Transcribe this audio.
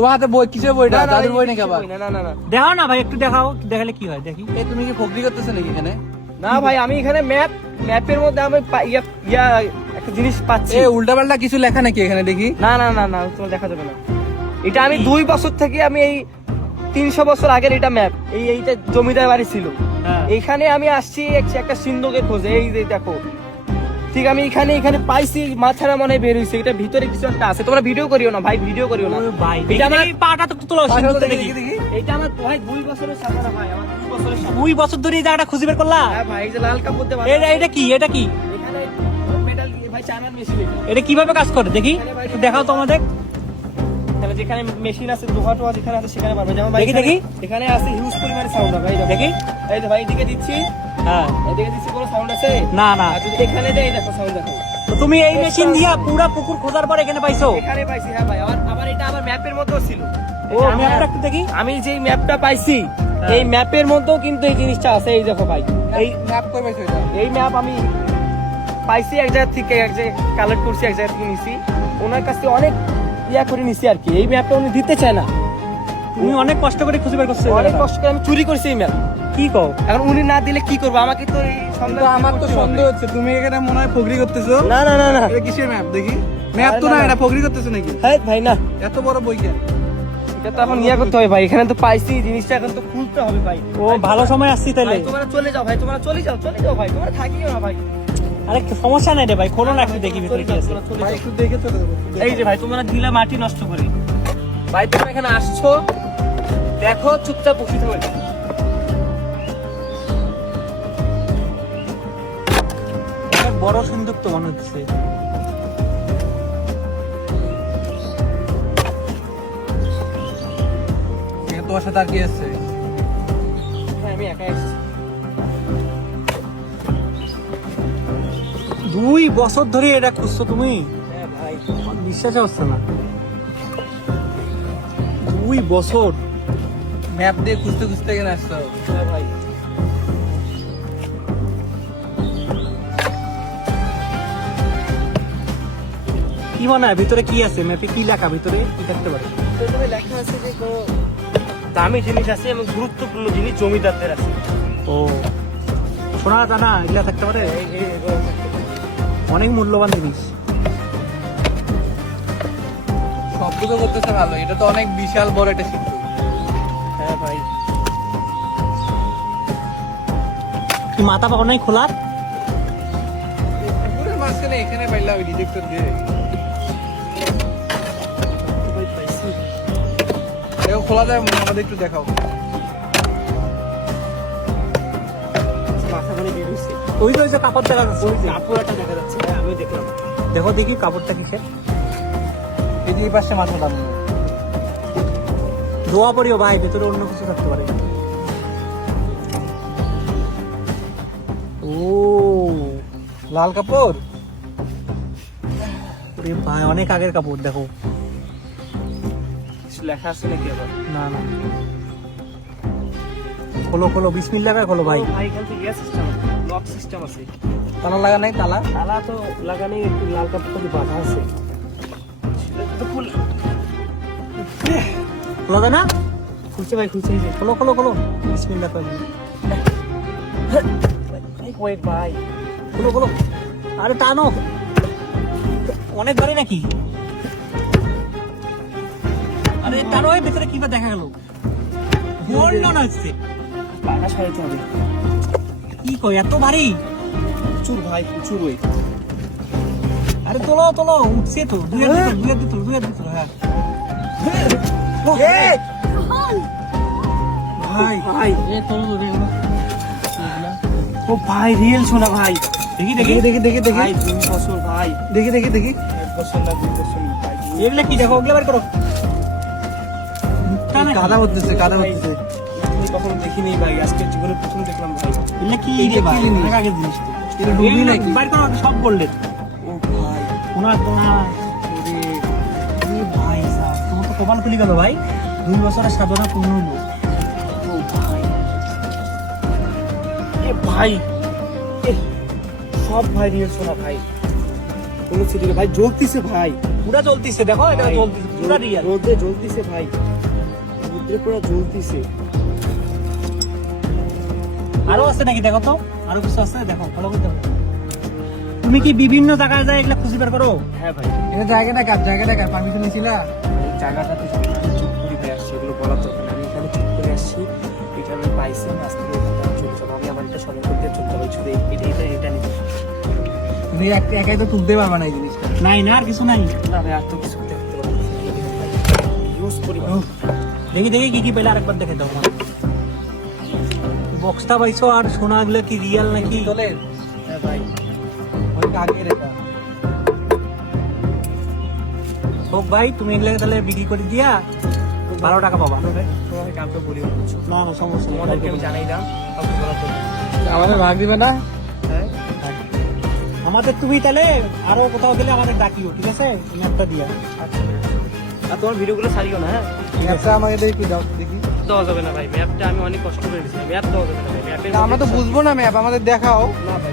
তোমার হাতে বই কিসের বইটা? দাদুর বই নাকি আবার? না না না না দেখাও না ভাই, একটু দেখাও, দেখালে কি হয় দেখি। এই তুমি কি ফকরি করতেছো নাকি এখানে? না ভাই, আমি এখানে ম্যাপের মধ্যে আমি একটা জিনিস পাচ্ছি। এই উল্টাপাল্টা কিছু লেখা নাকি এখানে দেখি? না না না না, তোমার দেখা যাবে না। এটা আমি 2 বছর থেকে আমি এই 300 বছর আগের এটা ম্যাপ, এইটা জমিদার বাড়ি ছিল। হ্যাঁ। এইখানে আমি আসছি একটা সিন্ধুকের খোঁজে। এই যে দেখো, ঠিক আমি এখানে পাইছি, মাথারা মনে হয় বের হইছে। এটা ভিতরে কিছু একটা আছে। তোমরা ভিডিও করিও না ভাই, ভিডিও করিও না ও ভাই, এটা আমার এই পাটা তো তোলো সিন্ধুকটা দেখি। এটা আমার ভাই 2 বছরের সাথে ভাই, আমার 2 বছরের সাথে। 2 বছর ধরে এই জায়গাটা খুঁজে বের করলা? হ্যাঁ ভাই, এই যে লাল কাপড় দিয়ে এটা কি, এটা কি, এখানে মেটাল ভাই, চায়নার মেশিন। এটা কিভাবে কাজ করে দেখি, একটু দেখাও তো আমাদের। তাহলে যেখানে মেশিন আছে, লোহা টোহা যেখানে আছে সেখানে পারবে। যেমন ভাই দেখি। এখানে আছে হিউজ পরিমাণে সাউন্ড ভাই, দেখি। এই যে ভাই এদিকে দিচ্ছি, হ্যাঁ। এদিকে দিচ্ছি, কোনো সাউন্ড আছে? না না। আর যদি এখানে দেই, দেখো সাউন্ড দেখো। তো তুমি এই মেশিন দিয়া পুরা পুকুর খোঁজার পর এখানে পাইছো? এখানে পাইছি হ্যাঁ ভাই। আবার এটা আমার ম্যাপের মধ্যেও ছিল। ও ম্যাপটা একটু দেখি। আমি যেই ম্যাপটা পাইছি, এই ম্যাপের মধ্যেও কিন্তু এই জিনিসটা আছে। এই দেখো ভাই, এই ম্যাপ কই পাইছো এটা? এই ম্যাপ আমি পাইছি এক জায়গা থেকে, এক জায়গায় কালেক্ট করছি, এক জায়গা থেকে নিছি। ওনার কাছ থেকে অনেক করে নিছি আর কি। এই ম্যাপটা উনি দিতে চায় না। তুমি অনেক কষ্ট করে খুঁজে বের করছো? অনেক কষ্ট করে আমি চুরি করছি এই ম্যাপ। কি কও? এখন উনি না দিলে কি করবো? আমাকে তো এই সন্দেহ, আমার তো সন্দেহ হচ্ছে তুমি এখানে মনে হয় ফকরি করতেছো। না না না না, এটা কিসের ম্যাপ দেখি? ম্যাপ তো না, এটা ফকরি করতেছো নাকি? হ্যাঁ ভাই না, এত বড় বই কেন? এটা তো এখন করতে হবে ভাই। এখানে তো পাইছি জিনিসটা, এখন তো খুলতে হবে ভাই। ও ভালো সময় আসছি তাইলে। ভাই তোমরা চলে যাও ভাই, তোমরা চলে যাও ভাই, তোমরা থাকিও না ভাই। আরে সমস্যা নাই রে ভাই, খোলো না একটু দেখি ভিতরে কি আছে। চলে ভাই যাও। একটু দেখে চলে যাবো। এই যে ভাই, তোমরা দিলা মাটি নষ্ট করে। ভাই তোমরা এখানে আসছো, দেখো, চুপচাপ বসে থাকো। অনেক বড় সুন্দর তো মনে হচ্ছে। এখানে তোমার সাথে আর কি আছে? ভাই আমি একা এসেছি। 2 বছর ধরে এটা খুঁজছো তুমি? হ্যাঁ ভাই, আমার বিশ্বাস হচ্ছে না। 2 বছর ম্যাপ দিয়ে খুঁজতে খুঁজতে এখানে আসছো? হ্যাঁ ভাই। কি মনে হয় ভিতরে কি আছে? ম্যাপে কি লেখা ভিতরে কি দেখতে পারে? এখানে লেখা আছে যে কোনো দামি জিনিস আছে এবং গুরুত্বপূর্ণ জিনিস জমিদারদের আছে। ও সোনা দানা এগুলা থাকতে পারে, অনেক মূল্যবান জিনিস। শব্দ তো করতেছে ভালো, এটা তো অনেক বিশাল বড় একটা সিন্ধু। হ্যাঁ ভাই, কি মাথা পাও নাই খোলার? পুকুরের মাঝখানে এখানে পাইলাম ডিটেক্টর দিয়ে। ভাই পাইছি। দেখো খোলা যায়, আমাদের একটু দেখাও। মাথা করে বের হইছে। ওই তো ওই যে কাপড় দেখা যাচ্ছে, ওই যে। কাপড়টা দেখা যাচ্ছে, হ্যাঁ আমিও দেখলাম। দেখো দেখি কাপড়টা কিসের। এই যে এই পাশে মাথা দাম। ধোয়া পড়িও ভাই, ভেতরে অন্য কিছু থাকতে পারে। ও লাল কাপড়। ওরে ভাই, অনেক আগের কাপড়। দেখো কিছু লেখা আছে নাকি আবার? না না, খোলো খোলো, বিসমিল্লাহ করে খোলো ভাই। ও ভাই, এখান থেকে সিস্টেম, লক সিস্টেম আছে। তালা লাগা নাই? তালা তালা তো লাগানি, একটু লাল কাপড় দিয়ে বাঁধা আছে। সেটা তো খোলা যায় না? খুলছে ভাই, খুলছে। এই যে খোলো খোলো খোলো, বিসমিল্লাহ করে। ওয়েট ভাই, খোলো খোলো, আরে টানো, অনেক বাড়ি নাকি? আরে টানো, এর ভিতরে কি বা দেখা গেল? গোল্ড মনে হচ্ছে। পাটা সরাইতে হবে। কি কই, এত ভারী? প্রচুর ভাই, প্রচুর ওয়েট। আরে তোলো তোলো, উঠছে তো। দুই হাত দিত, হ্যাঁ। ভাই ভাই এ তোলো রে। ও ভাই, রিয়েল সোনা ভাই। দেখি দেখি দেখি দেখি দেখি দেখি ভাই 2 বছর ভাই, দেখি দেখি দেখি 1 বছর না 2 বছর ভাই। এগুলা কি দেখো, ওগুলা বের করো। কাদা হচ্ছে, কাদা হচ্ছে। আমি কখনো দেখিনি ভাই, আজকে জীবনে প্রথম দেখলাম ভাই। এগুলা কি এইটা রে ভাই? কি জিনিস? অনেক আগের জিনিস তো। এটা ডুবি এগুলা নাকি? বের করো, সব গোল্ডের। ও ভাই, সোনা সোনা। ওরে ভাই সাহেব, তোমার তো কপাল খুলে গেল ভাই। 2 বছরের সাধনা পূর্ণ হলো। ও ভাই, এ ভাই, এ সব ভাই রিয়েল সোনা ভাই। কোনো সিটি ভাই জ্বলতিছে ভাই, পুরা জ্বলতিছে, দেখো এটা ভাই, জ্বলতিছে পুরা রিয়েল। রোদে জ্বলতিছে ভাই, রোদে পুরো জ্বলতিছে। আরো আছে নাকি দেখো তো, আরো কিছু আছে দেখো, ভালো করে দেখো। তুমি কি বিভিন্ন জায়গায় যায় এগুলা খুঁজে বের করো? হ্যাঁ ভাই, এটা জায়গাটা কার পারমিশন নিয়েছিলা? এই জায়গাটাতে আমি চুপ করে ভাই আসছি, এগুলো বলার দরকার নেই। আমি এখানে চুপ করে আসছি, এটা আমি পাইছি, আমি আস্তে করে এখান থেকে চলে যাবো। আমি আমার এটা সবাই করতে চলতে হবে, শুধু এটা নিতে। তুমি একাই তো তুলতে পারবা না এই জিনিসটা। নাই না, আর কিছু নাই না ভাই, আর তো কিছু দেখতে পারবো ইউজ করি ভাই। দেখি দেখি কি কি পেলে আরেকবার দেখে দাও। বক্সটা পাইছো, আর সোনাগুলো কি রিয়েল নাকি? চলে হ্যাঁ ভাই, ওই আগে রেখা। হোক ভাই, তুমি এগুলো তাহলে বিক্রি করে দিয়া 12 টাকা পাবা। তোমাকে কামটা বলি বলছো। না না, সমস্যা নেই, তোমাদেরকে আমি জানাইলাম, কাউকে বলার দরকার নেই। আমাদের ভাগ দিবে না? হ্যাঁ, আমাদের তুমি তাহলে আরো কোথাও গেলে আমাদের ডাকিও, ঠিক আছে? ম্যাপটা দিয়া। আর তোমার ভিডিওগুলো ছাড়িও না, হ্যাঁ? ম্যাপটা আমাকে দেখি দাও দেখি। দেওয়া যাবে না ভাই, ম্যাপটা আমি অনেক কষ্ট করে দিয়েছি, ম্যাপ দেওয়া যাবে না ভাই, ম্যাপে আমরা তো বুঝবো না ম্যাপ, আমাদের দেখাও। না ভাই